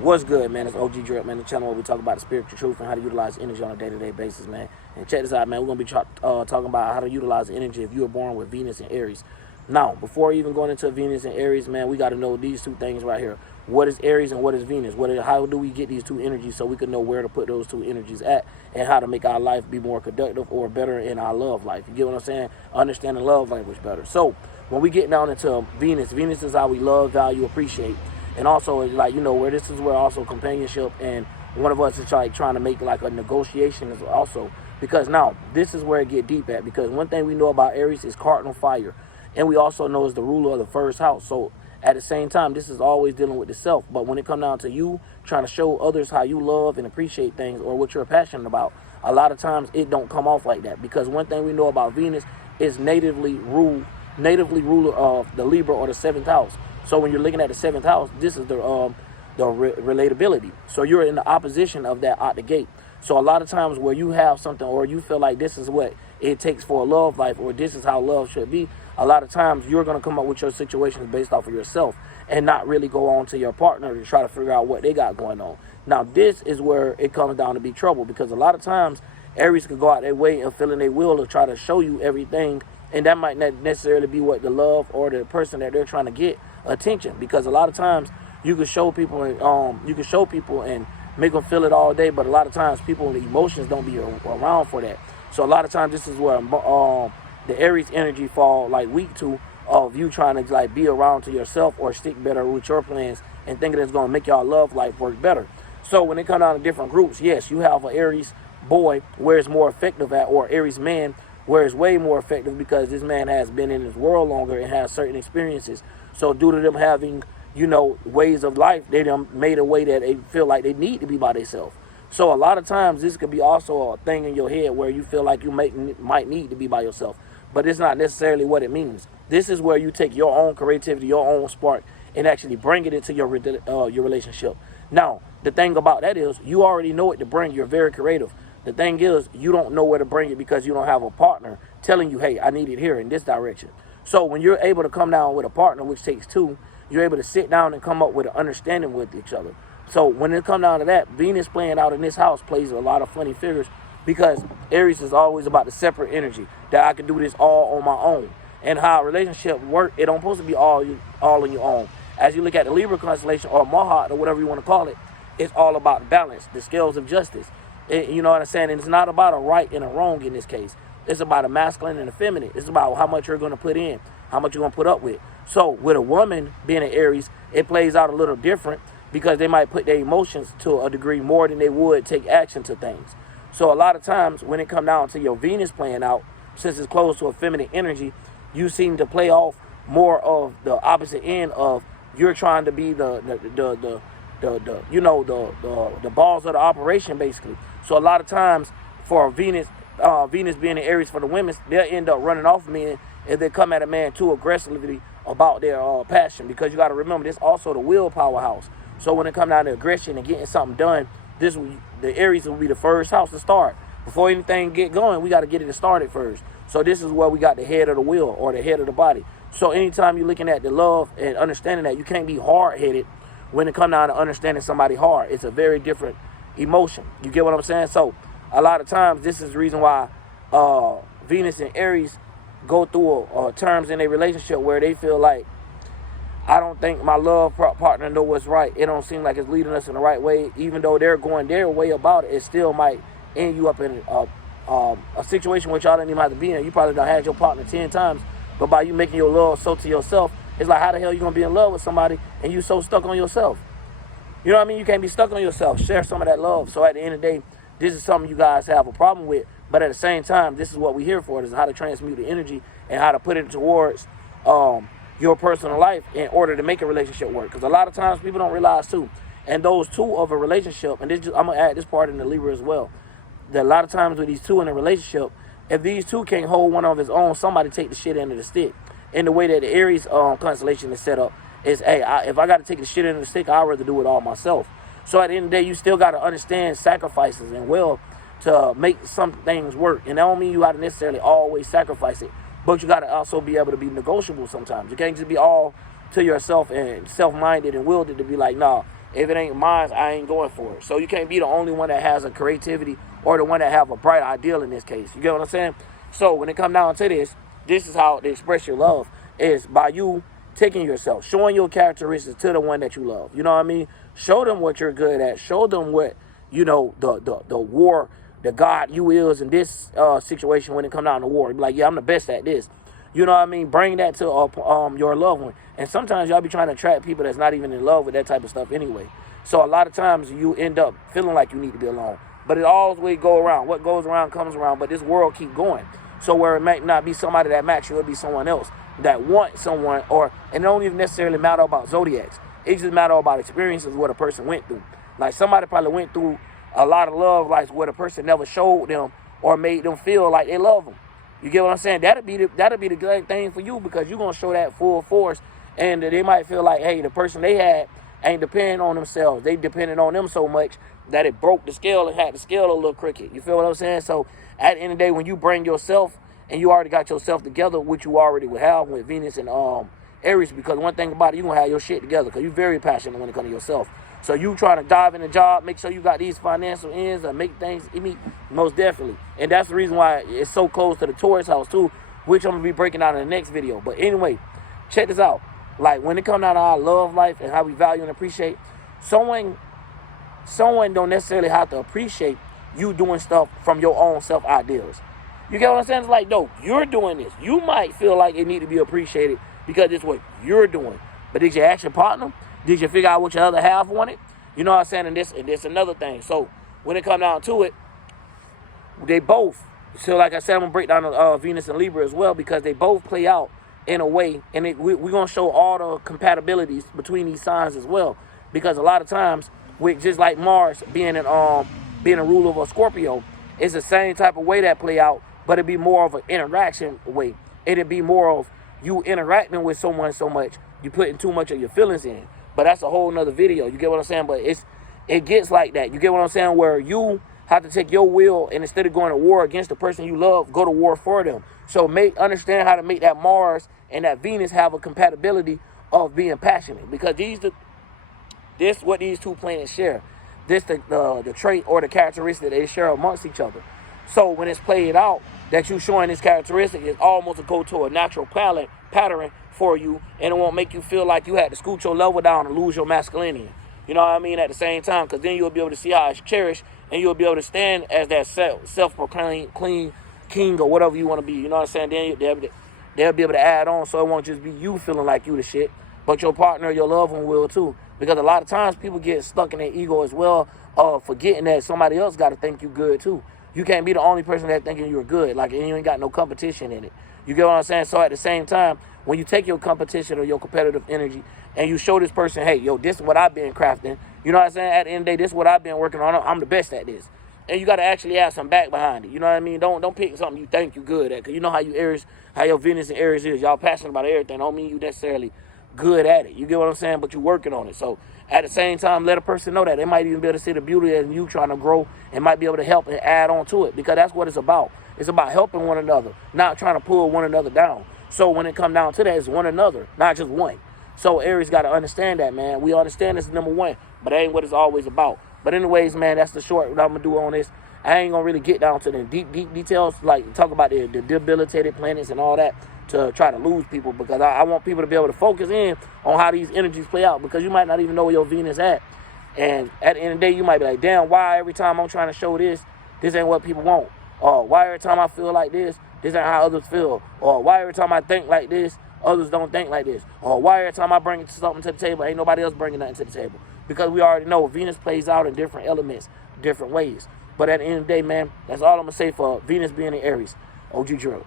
What's good, man? It's OG Drip, man, the channel where we talk about the spiritual truth and how to utilize energy on a day-to-day basis, man. And check this out, man. We're going to be talking about how to utilize energy if you were born with Venus and Aries. Now, before even going into Venus and Aries, man, we got to know these two things right here. What is Aries and what is Venus? How do we get these two energies so we can know where to put those two energies at and how to make our life be more productive or better in our love life? You get what I'm saying? Understanding love language better. So, when we get down into Venus, Venus is how we love, value, appreciate. And also, it's like, where this is where also companionship and one of us is like trying to make like a negotiation is also. Because now, this is where it get deep at. Because one thing we know about Aries is cardinal fire. And we also know it's the ruler of the first house. So, at the same time, this is always dealing with the self. But when it comes down to you trying to show others how you love and appreciate things or what you're passionate about, a lot of times it don't come off like that. Because one thing we know about Venus is natively ruler of the Libra or the 7th house. So when you're looking at the 7th house, this is the relatability. So you're in the opposition of that out the gate. So a lot of times where you have something or you feel like this is what it takes for a love life or this is how love should be, a lot of times you're going to come up with your situations based off of yourself and not really go on to your partner to try to figure out what they got going on. Now, this is where it comes down to be trouble because a lot of times Aries could go out their way and feeling their will to try to show you everything. And that might not necessarily be what the love or the person that they're trying to get attention, because a lot of times you can show people and make them feel it all day, but a lot of times people, the emotions don't be around for that. So a lot of times this is where the Aries energy fall like weak to of you trying to like be around to yourself or stick better with your plans and thinking it's going to make y'all love life work better. So when it comes down to different groups, yes, you have an Aries boy where it's more effective at, or Aries man where it's way more effective because this man has been in this world longer and has certain experiences. So due to them having, ways of life, they done made a way that they feel like they need to be by themselves. So a lot of times this could be also a thing in your head where you feel like you might need to be by yourself. But it's not necessarily what it means. This is where you take your own creativity, your own spark, and actually bring it into your relationship. Now, the thing about that is you already know what to bring. You're very creative. The thing is, you don't know where to bring it because you don't have a partner telling you, hey, I need it here in this direction. So when you're able to come down with a partner, which takes two, you're able to sit down and come up with an understanding with each other. So when it comes down to that, Venus playing out in this house plays a lot of funny figures because Aries is always about the separate energy, that I can do this all on my own. And how a relationship work, it don't supposed to be all on your own. As you look at the Libra constellation or Mahat or whatever you want to call it, it's all about balance, the scales of justice. You know what I'm saying? And it's not about a right and a wrong in this case. It's about a masculine and a feminine. It's about how much you're going to put in, how much you're going to put up with. So with a woman being an Aries, it plays out a little different because they might put their emotions to a degree more than they would take action to things. So a lot of times when it comes down to your Venus playing out, since it's close to a feminine energy, you seem to play off more of the opposite end of you're trying to be the balls of the operation, basically. So a lot of times for Venus being in Aries for the women, they'll end up running off men if they come at a man too aggressively about their passion, because you got to remember this also the willpower house. So when it comes down to aggression and getting something done, the Aries will be the first house to start. Before anything get going, we got to get it started first. So this is where we got the head of the wheel or the head of the body. So anytime you're looking at the love and understanding that you can't be hard-headed when it comes down to understanding somebody hard. It's a very different emotion. You get what I'm saying? So a lot of times this is the reason why Venus and Aries go through terms in a relationship where they feel like, I don't think my love partner know what's right. It don't seem like it's leading us in the right way. Even though they're going their way about it, it still might end you up in a situation which y'all didn't even have to be in. You probably done had your partner 10 times, but by you making your love so to yourself, it's like, how the hell you going to be in love with somebody and you so stuck on yourself? You know what I mean? You can't be stuck on yourself. Share some of that love. So at the end of the day, this is something you guys have a problem with. But at the same time, this is what we're here for. This is how to transmute the energy and how to put it towards your personal life in order to make a relationship work. Because a lot of times people don't realize too. And those two of a relationship, and I'm going to add this part in the Libra as well, that a lot of times with these two in a relationship, if these two can't hold one of his own, somebody take the shit end of the stick. And the way that the Aries constellation is set up is, hey, if I got to take the shit end of the stick, I'd rather do it all myself. So at the end of the day, you still got to understand sacrifices and will to make some things work. And that don't mean you got to necessarily always sacrifice it, but you got to also be able to be negotiable sometimes. You can't just be all to yourself and self-minded and willed to be like, nah, If it ain't mine, I ain't going for it. So you can't be the only one that has a creativity or the one that have a bright ideal in this case. You get what I'm saying? So when it come down to this is how to express your love, is by you taking yourself, showing your characteristics to the one that you love. You know what I mean? Show them what you're good at. Show them what, you know, the war, the God you is in this situation when it come down to war. Be like, yeah, I'm the best at this. You know what I mean? Bring that to your loved one. And sometimes y'all be trying to attract people that's not even in love with that type of stuff anyway. So a lot of times you end up feeling like you need to be alone. But it always go around. What goes around comes around. But this world keep going. So where it might not be somebody that match you, it'll be someone else that wants someone. And it don't even necessarily matter about zodiacs. It just matter about experiences what a person went through. Like somebody probably went through a lot of love, like what a person never showed them or made them feel like they love them. You get what I'm saying? That'll be the good thing for you, because you're going to show that full force, and they might feel like, hey, the person they had ain't depending on themselves. They depended on them so much that it broke the scale and had the scale a little crooked. You feel what I'm saying? So at the end of the day, when you bring yourself and you already got yourself together, which you already would have with Venus and Aries, because one thing about it, you're going to have your shit together because you're very passionate when it comes to yourself. So you trying to dive in the job, make sure you got these financial ends and make things meet, most definitely. And that's the reason why it's so close to the Taurus house too, which I'm going to be breaking out in the next video. But anyway, check this out. Like when it comes down to our love life and how we value and appreciate, someone don't necessarily have to appreciate you doing stuff from your own self ideals. You get what I'm saying? It's like, no, you're doing this. You might feel like it need to be appreciated because it's what you're doing. But did your action partner? Did you figure out what your other half wanted? You know what I'm saying? And this another thing. So when it comes down to it, they both. So like I said, I'm going to break down Venus and Libra as well, because they both play out in a way. And we're going to show all the compatibilities between these signs as well. Because a lot of times, with just like Mars being a ruler of a Scorpio, it's the same type of way that play out, but it'd be more of an interaction way. It'd be more of you interacting with someone so much, you putting too much of your feelings in. But that's a whole nother video. You get what I'm saying? But it gets like that. You get what I'm saying? Where you have to take your will, and instead of going to war against the person you love, go to war for them. So understand how to make that Mars and that Venus have a compatibility of being passionate. Because this what these two planets share. This the trait or the characteristic they share amongst each other. So when it's played out, that you showing this characteristic is almost to go to a natural pattern for you, and it won't make you feel like you had to scoot your level down and lose your masculinity. You know what I mean? At the same time, because then you'll be able to see how it's cherished, and you'll be able to stand as that self-proclaimed clean king or whatever you want to be. You know what I'm saying? Then they'll be able to add on, so it won't just be you feeling like you the shit, but your partner, your loved one will too. Because a lot of times people get stuck in their ego as well, forgetting that somebody else got to think you good too. You can't be the only person that thinking you're good. Like, and you ain't got no competition in it. You get what I'm saying? So at the same time, when you take your competition or your competitive energy and you show this person, hey, yo, this is what I've been crafting. You know what I'm saying? At the end of the day, this is what I've been working on. I'm the best at this. And you got to actually have some back behind it. You know what I mean? Don't pick something you think you good at. Because you know how your Venus and Aries is. Y'all passionate about everything. Don't mean you necessarily good at it. You get what I'm saying? But you're working on it. So at the same time, let a person know that. They might even be able to see the beauty in you trying to grow and might be able to help and add on to it. Because that's what it's about. It's about helping one another, not trying to pull one another down. So when it comes down to that, it's one another, not just one. So Aries got to understand that, man. We understand this is number one, but that ain't what it's always about. But anyways, man, that's the short what I'm going to do on this. I ain't going to really get down to the deep details, like talk about the debilitated planets and all that to try to lose people, because I want people to be able to focus in on how these energies play out, because you might not even know where your Venus at. And at the end of the day, you might be like, damn, why every time I'm trying to show this ain't what people want? Or why every time I feel like this ain't how others feel? Or why every time I think like this, others don't think like this? Or why every time I bring something to the table, ain't nobody else bringing nothing to the table? Because we already know Venus plays out in different elements, different ways. But at the end of the day, man, that's all I'm going to say for Venus being in Aries. OG Drill.